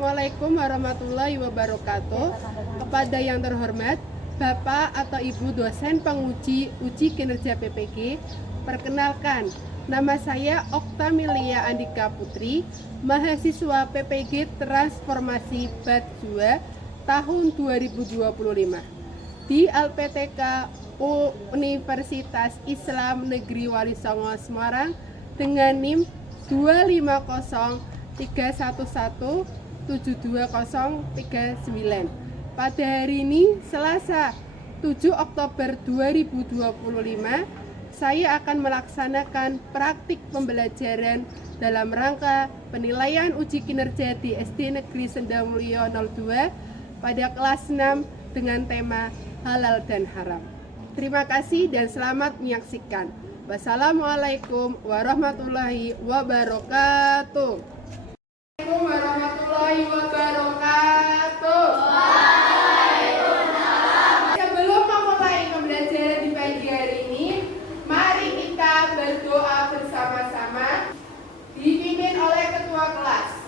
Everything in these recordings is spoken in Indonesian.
Assalamualaikum warahmatullahi wabarakatuh. Kepada yang terhormat Bapak atau Ibu dosen penguji uji kinerja PPG, perkenalkan, nama saya Oktamilia Andika Putri, mahasiswa PPG Transformasi Bat 2 tahun 2025 di LPTK Universitas Islam Negeri Wali Songo Semarang dengan NIM 25031172039. Pada hari ini Selasa 7 Oktober 2025, saya akan melaksanakan praktik pembelajaran dalam rangka penilaian uji kinerja di SD Negeri Sendamulyo 02 pada kelas 6 dengan tema halal dan haram. Terima kasih dan selamat menyaksikan. Wassalamualaikum warahmatullahi wabarakatuh. Assalamualaikum warahmatullahi wabarakatuh. Waalaikumsalam. Sebelum memulai pembelajaran di pagi hari ini, mari kita berdoa bersama-sama dipimpin oleh ketua kelas.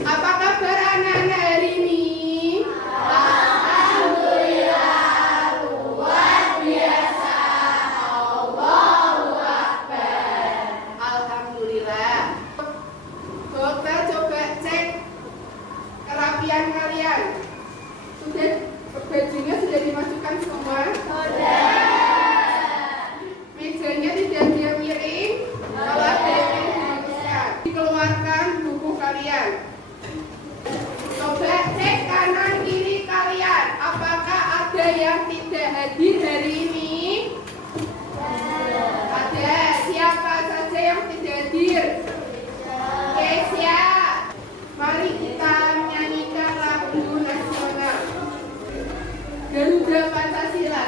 Apa kabar anak-anak hari ini? Alhamdulillah, luar biasa. Allahu Akbar. Alhamdulillah. Dokter coba cek kerapian kalian. Sudah, bajunya sudah dimasukkan semua? Sudah. Mejanya tidak dia miring? Kalau ada yang diluruskan. Dikeluarkan buku kalian. Coba cek kanan kiri kalian, apakah ada yang tidak hadir hari ini? Ada. Siapa saja yang tidak hadir? Oke, siap. Mari kita menyanyikan lagu nasional Garuda Pancasila.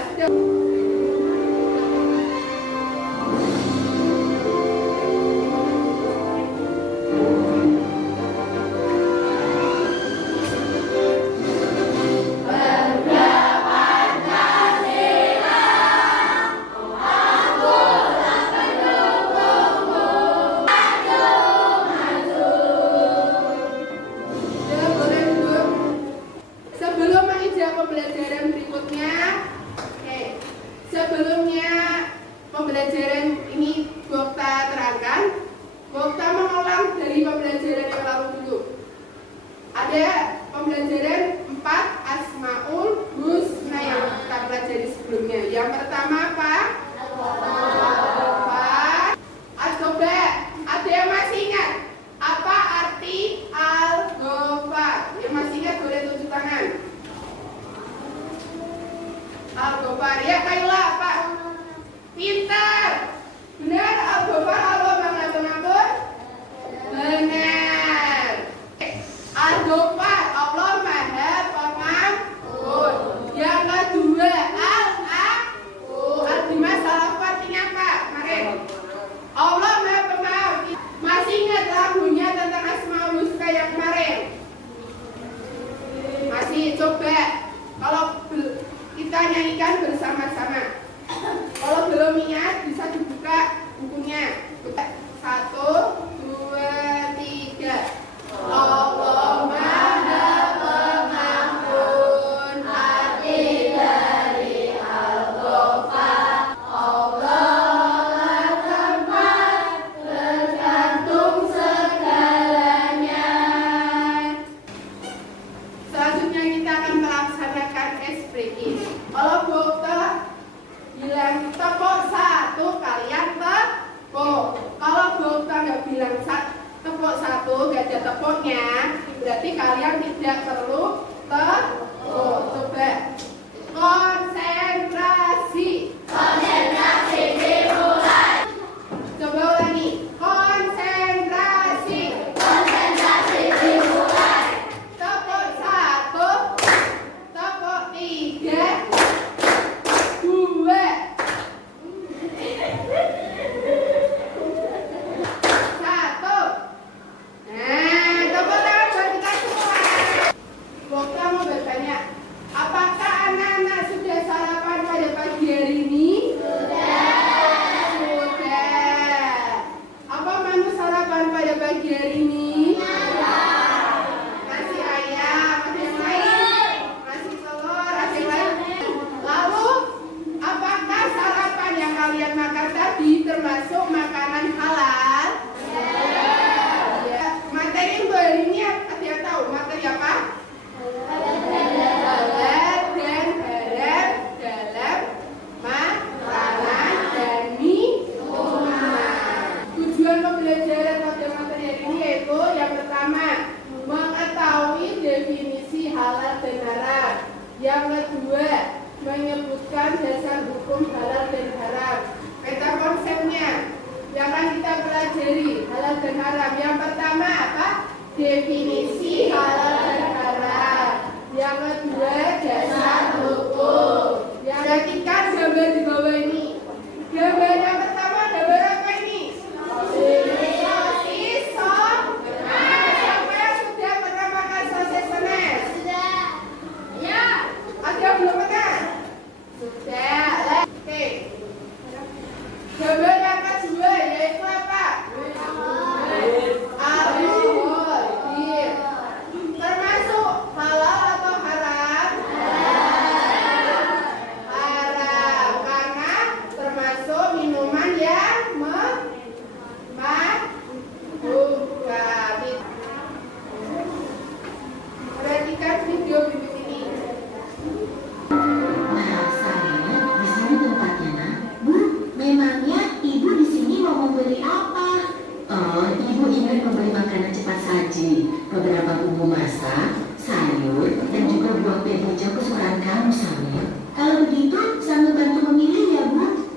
Pembelajaran berikutnya, sebelumnya pembelajaran ini Gokta terangkan, Gokta mengulang dari pembelajaran yang lalu dulu. Ada pembelajaran 4 Asmaul Husna yang kita pelajari sebelumnya. Yang pertama apa? Al-Ghafar. Coba ada yang masih ingat apa arti Al-Ghafar? Yang masih ingat boleh tunjuk tangan. Al-Ghafar, ya Kayla, Pak. Pintar. Benar, Al-Ghafar Allah Maha Pengampun? Benar. Al-Ghafar Allah Maha Pengampun. Yang kedua, Al-Afu. Al-Dimas artinya apa? Kemarin. Allah Maha Pengampun. Masih ingat lagunya tentang Asmaul Husna yang kemarin? Masih, coba. Kalau kita nyanyikan bersama-sama. Kalau belum ingat bisa dibuka bukunya. 1, 2, 3. Allah Maha Pengampun. Arti dari Al-Ghafar. Allah tempat tergantung segalanya. Selanjutnya kita akan melaksanakan expresi. Kalau Gokta bilang tepuk 1, kalian tepuk. Kalau Gokta nggak bilang tepuk 1, nggak ada tepuknya, berarti kalian tidak perlu tepuk. Coba konsentrasi. Konsentrasi dimulai. Coba ulangi. Yang kedua, menyebutkan dasar hukum halal dan haram. Peta konsepnya yang akan kita pelajari halal dan haram. Yang pertama apa? Definisi halal dan haram. Yang kedua, dasar hukum. Yang perhatikan gambar di bawah ini. Gambar yang pertama, gambar apa ini? Sosis sones. Siapa yang sudah pernah makan sosis sones? Sudah. Ya. Ada yang belum pernah? Sudah. Oke. Gambar yang kedua yaitu apa? Alkohol. Termasuk halal atau haram? Haram, karena termasuk minuman yang memabukkan. Perhatikan video berikut ini. Bahasanya di sini tempatnya, Nak. Bu, memangnya ibu di sini mau membeli apa? Oh, ibu ingin membeli makanan cepat saji, beberapa bumbu masak, sayur, dan juga buah teh hijau kesukaan kamu, Samir. Kalau begitu, Samir bantu memilih ya, Bu.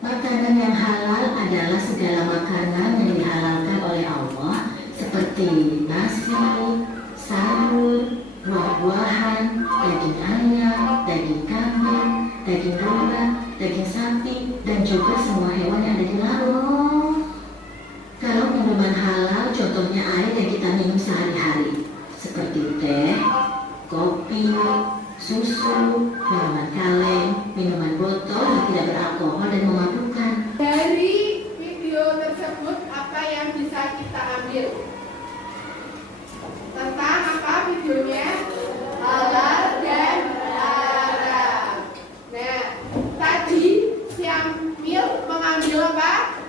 Makanan yang halal adalah segala makanan yang dihalalkan oleh Allah, seperti nasi, sayur, buah-buahan, daging ayam, daging kambing, daging domba, daging sapi, dan juga semua hewan yang ada di laut. Kalau minuman halal, contohnya air yang kita minum sehari-hari, seperti teh, kopi, susu, minuman kaleng, minuman botol yang tidak beralkohol dan memabukkan. Dari video tersebut apa yang bisa kita ambil? Tentang apa videonya? Halal dan haram. Nah, tadi Syamil mengambil apa?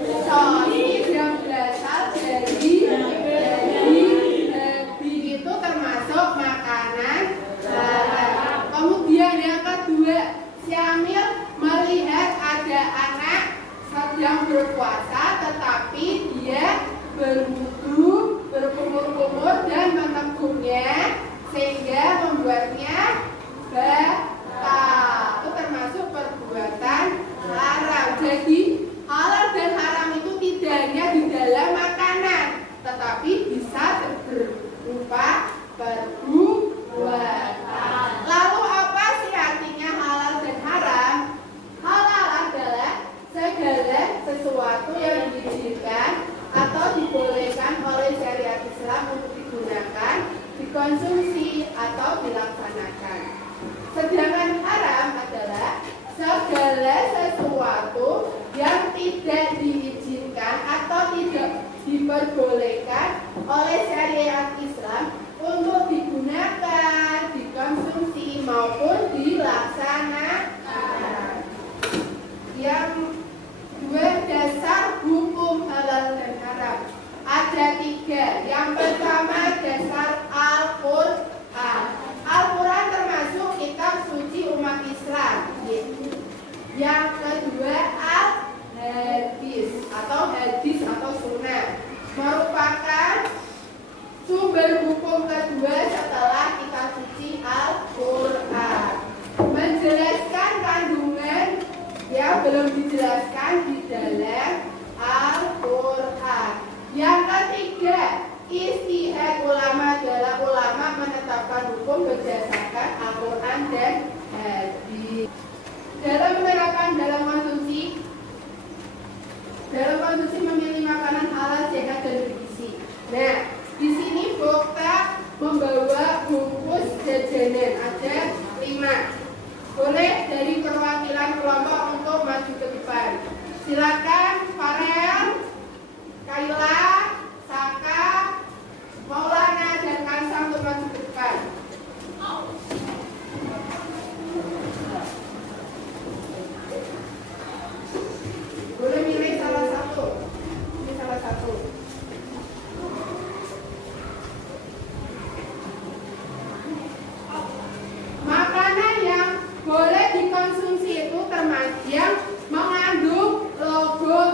Sosis yang berasal dari daging itu termasuk makanan haram. Kemudian yang kedua, Syamil melihat ada anak sedang berpuasa tetapi dia berwudu, berkumur-kumur dan meneguknya sehingga membuatnya batal. Itu termasuk perbuatan haram. Jadi halal dan haram itu tidak hanya di dalam makanan, tetapi bisa berupa perbuatan. Lalu apa sih artinya halal dan haram? Halal adalah segala sesuatu yang diizinkan atau dibolehkan oleh syariat Islam untuk digunakan, dikonsumsi atau dilaksanakan. Sedangkan haram adalah segala sesuatu yang tidak diizinkan atau tidak diperbolehkan oleh syariat Islam untuk digunakan, dikonsumsi maupun dilaksanakan. Yang dua, dasar hukum halal dan haram. Ada tiga. Yang pertama, dasar Al-Quran. Al-Quran termasuk kitab suci umat Islam. Yang kedua, Al-Hadis atau sunnah, merupakan sumber hukum kedua setelah kitab suci Al-Quran. Menjelaskan kandungan yang belum dijelaskan di dalam Al-Quran. Yang ketiga, ijtihad ulama adalah ulama menetapkan hukum berdasarkan Al-Quran dan hadis. Dalam menerapkan dalam konsumsi memilih makanan halal, sehat dan bergizi. Nah, di sini Bokta membawa bungkus jajanan ada 5. Boleh dari perwakilan kelompok untuk maju ke depan. Silakan Farel, Kaila, Saka, Maulana dan Kansa untuk maju ke depan. Boleh milih salah satu. Ini salah satu. Makanan yang boleh dikonsumsi itu termasuk yang mengandung logo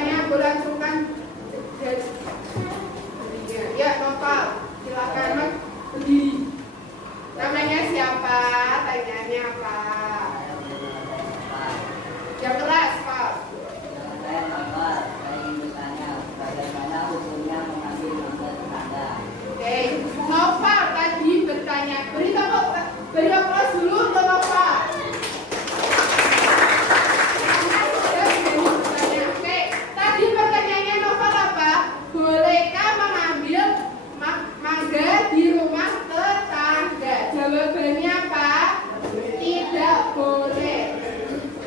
Bertanya berlangsungkan. Ya, Noval, silakan Mas berdiri. Namanya siapa? Tanyaannya apa? Yang keras, Pak. Saya Noval, saya ingin bertanya bagaimana hukumnya mengambil nomor tetangga. Oke, Noval tadi bertanya. Beri aplaus dulu untuk Noval. Oke, tadi pertanyaannya Noval apa? Bolehkah mengambil mangga di rumah tetangga? Jawabannya apa? Tidak boleh.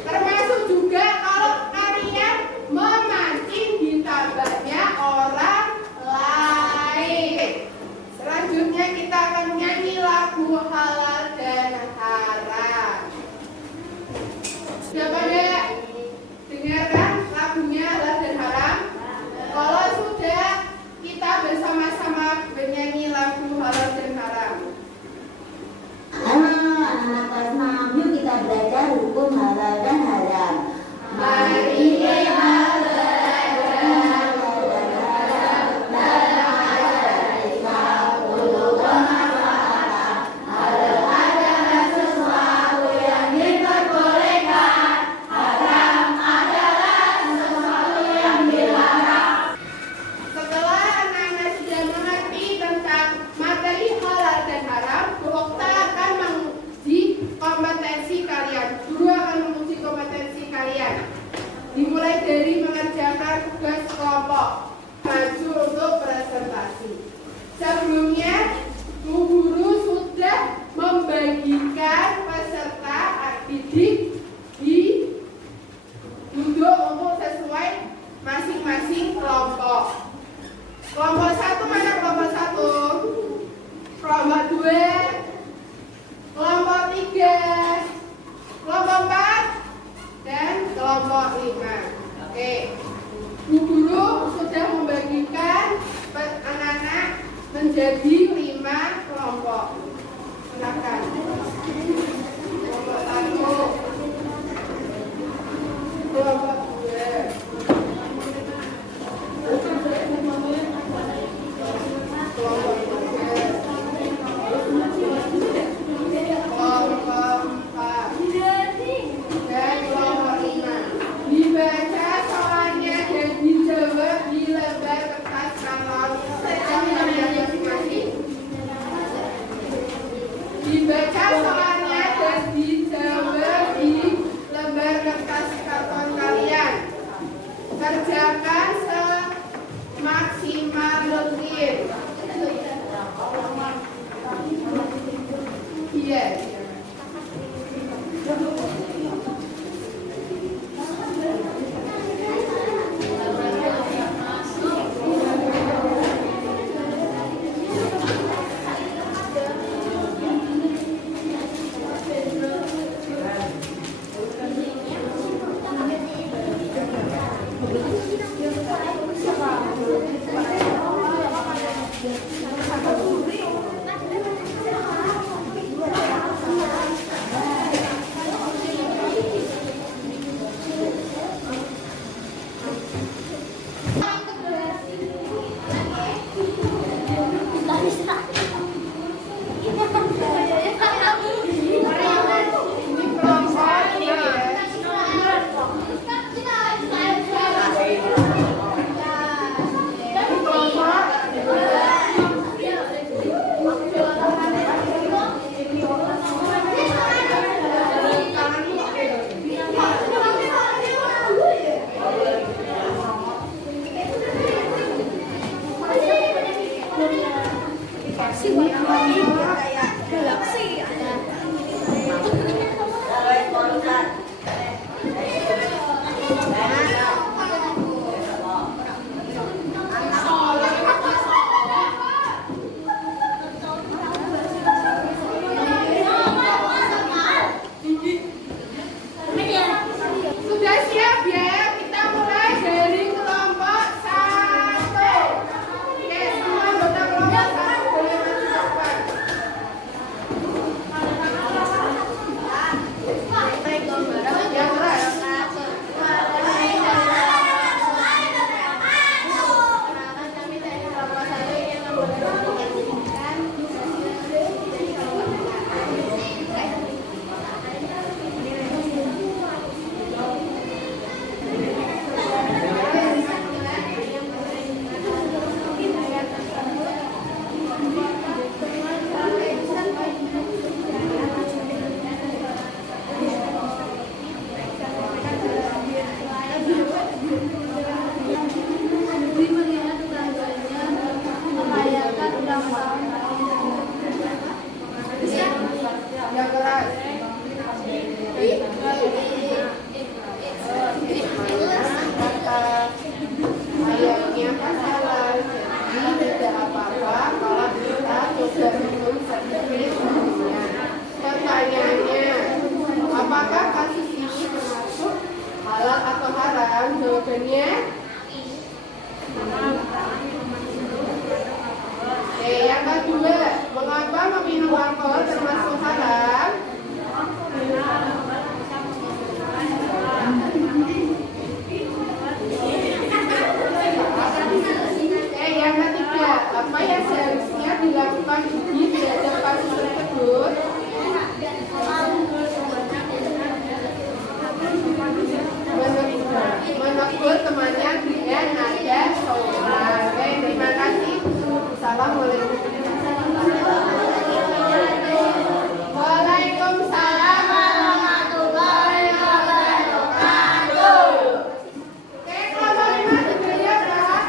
Termasuk juga kalau kalian memancing di tambaknya orang lain. Selanjutnya kita akan nyanyi lagu halal dan haram. Sudah pada dengarkan lagunya halal dan haram? Kalau sudah, kita bersama-sama bernyanyi lagu halal dan haram. Halo anak-anak kelas 6, yuk kita belajar hukum halal dan haram. Mari kita belajar halal dan haram dalam ajaran Islam untuk bermanfaat. Halal adalah sesuatu yang diperbolehkan, haram adalah sesuatu yang dilarang. Setelah anak-anak sudah mengerti tentang materi halal dan haram, Bu Okta akan menguji kompetensi kalian. Guru akan menguji kompetensi kalian. Dimulai dari mengerjakan tugas kelompok. Maju untuk presentasi. Sebelumnya, Bu Guru sudah membagikan peserta didik di duduk untuk sesuai masing-masing kelompok. Kelompok 1 mana kelompok 1? Kelompok 2, kelompok 3, kelompok 4, dan kelompok 5. Oke, Bu Guru sudah membagikan anak-anak menjadi 5 kelompok. Silakan. Kelompok 1, kelompok 2. Dibaca soalnya dan dijawab di lembar kertas kalau masing-masing. Dibaca soalnya dan dijawab di lembar kertas karton kalian. Kerjakan semaksimal mungkin. Iya. Sudah siap ya? Kita mulai dari kelompok 1. Oke, semua anggota kelompok 1 boleh maju ke depan. Jawabannya? Oke, yang kedua, mengapa meminum alkohol termasuk haram? Yang ketiga, apa yang seharusnya dilakukan ibu terhadap kasus tersebut? Menegur temannya dengan nada sopan. Oke, terima kasih. Assalamualaikum. Waalaikumsalam warahmatullahi wabarakatuh. Oke, kelompok 5 dibayar, Pak.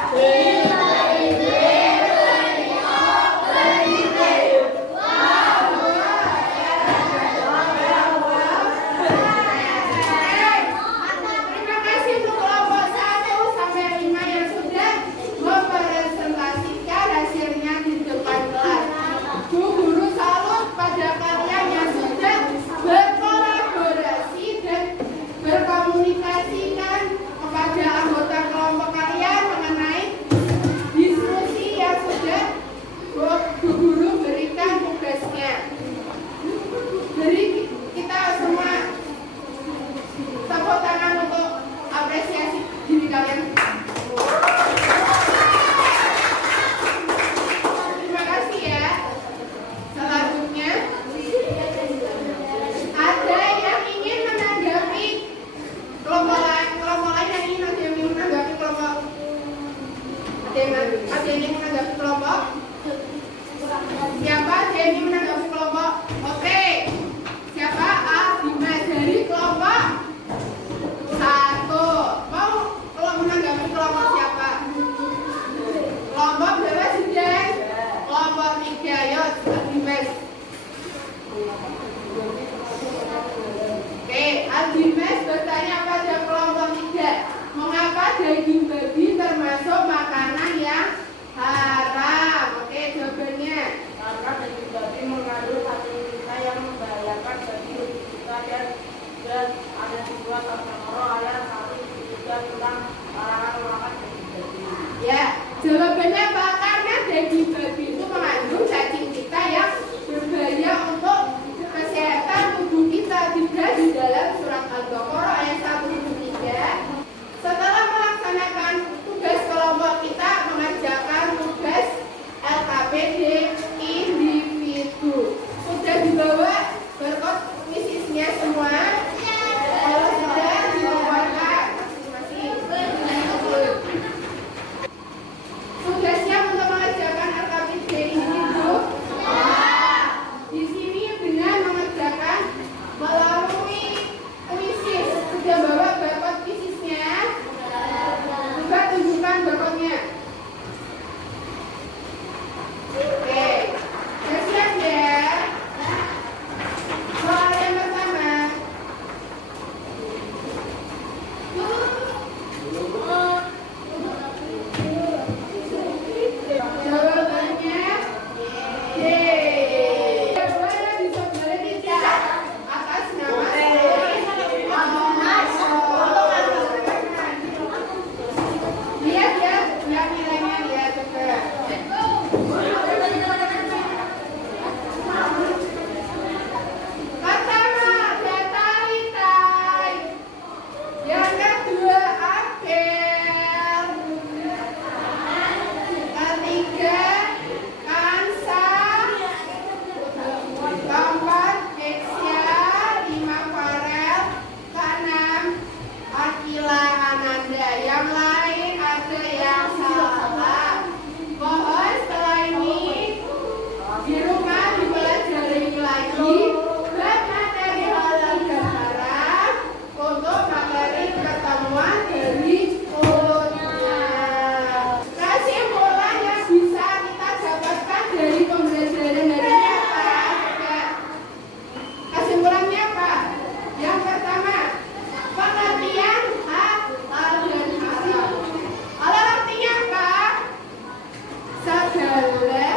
Terima kasih untuk kelompok 1 sampai 5 yang sudah mempresentasikan hasilnya di depan kelas. Bu Guru salut pada kalian yang sudah berkolaborasi dan berkomunikasikan kepada anggota kelompok kalian mengenai diskusi yang sudah Bu Guru berikan tugasnya. Jadi kita semua tepuk tangan untuk apresiasi diri kalian. Terima kasih ya. Selanjutnya, ada yang ingin menanggapi kelompok lain yang ingin menanggapi kelompok. Ada yang ingin menanggapi kelompok? Siapa ada yang ingin menanggapi kelompok? Oke. Siapa? Dimas dari kelompok 1. Mau menanggapi kelompok siapa? Kelompok berapa sudah? Kelompok 3. Ayo, Dimas. Oke, Dimas bertanya pada kelompok 3. Mengapa daging babi termasuk makanan yang haram? Oke, jawabannya. Karena daging babi mengandung kita yang membahayakan bagi tubuh kita dan ada di surat Al-Baqarah ayat 173 tentang larangan makan daging babi. Ya, jawabannya apa? Karena daging babi itu mengandung cacing kita yang berbahaya untuk kesehatan tubuh kita. Juga di dalam surat Al-Baqarah ayat 173. Setelah melaksanakan tugas kelompok, kita mengerjakan tugas LKPD individu. Sudah dibawa berkot misisnya semua? Kalau sudah, dikeluarkan masing-masing. Tugasnya untuk mengerjakan LKPD individu. Di sini dengan mengerjakan melalui kuisis. Sudah bawa barcode kuisisnya? Coba tunjukkan barcode-nya. Oke, sudah siap ya? Soal yang pertama. Jawabannya D. Mana bisa balik tidak atas nama lihat ya, lihat nilainya, lihat coba. Pertama, data litai. Yang kedua, apel. Ketiga, kansa. Keempat, Exia. 5, Farel. Keenam, Akila Ananda. Yang lain ada yang salah. Mohon setelah ini di rumah dipelajari lagi bab materi halal dan haram untuk materi pertemuan dari mulutnya. Kesimpulan yang bisa kita dapatkan dari pembelajaran hari ini apa? Kesimpulannya apa? Yang pertama, pengertian halal dan haram. Halal artinya apa? Segala